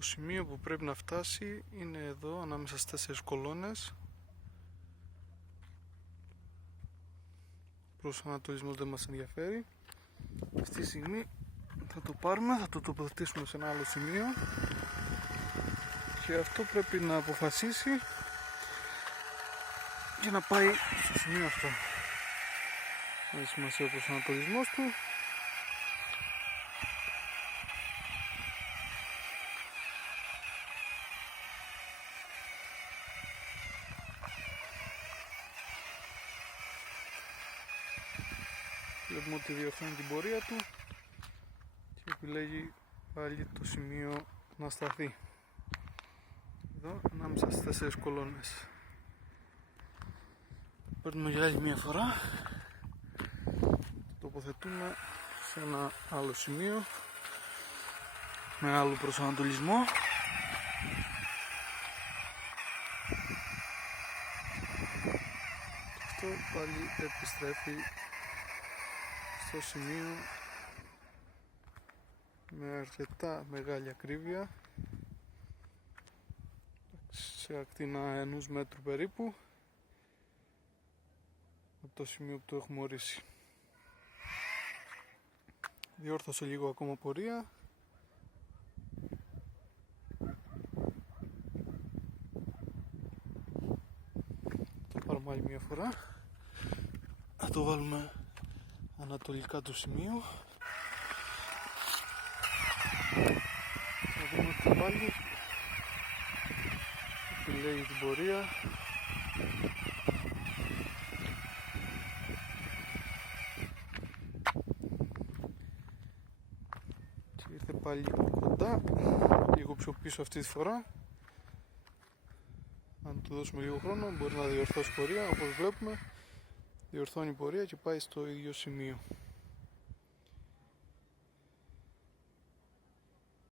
Το σημείο που πρέπει να φτάσει είναι εδώ, ανάμεσα στις 4 κολόνες. Προσανατολισμός δεν μας ενδιαφέρει. Αυτή τη στιγμή θα το πάρουμε, θα το τοποθετήσουμε σε ένα άλλο σημείο και αυτό πρέπει να αποφασίσει για να πάει στο σημείο αυτό. Έχει σημασία ο προσανατολισμός του. Βλέπουμε ότι διορθώνει την πορεία του και επιλέγει πάλι το σημείο να σταθεί. Εδώ ανάμεσα στις 4 κολόνες. Παίρνουμε για άλλη μια φορά, τοποθετούμε σε ένα άλλο σημείο με άλλο προσανατολισμό. Αυτό πάλι επιστρέφει στο σημείο με αρκετά μεγάλη ακρίβεια, σε ακτίνα 1 μέτρου περίπου από το σημείο που το έχουμε ορίσει. Διόρθωσε λίγο ακόμα πορεία. Θα πάρουμε άλλη μια φορά. Θα το βάλουμε ανατολικά του σημείου. Θα δούμε ότι πάλι επιλέγει την πορεία. Και ήρθε πάλι λίγο κοντά, λίγο πιο πίσω αυτή τη φορά. Αν του δώσουμε λίγο χρόνο μπορεί να διορθώσει πορεία. Όπως βλέπουμε διορθώνει πορεία και πάει στο ίδιο σημείο.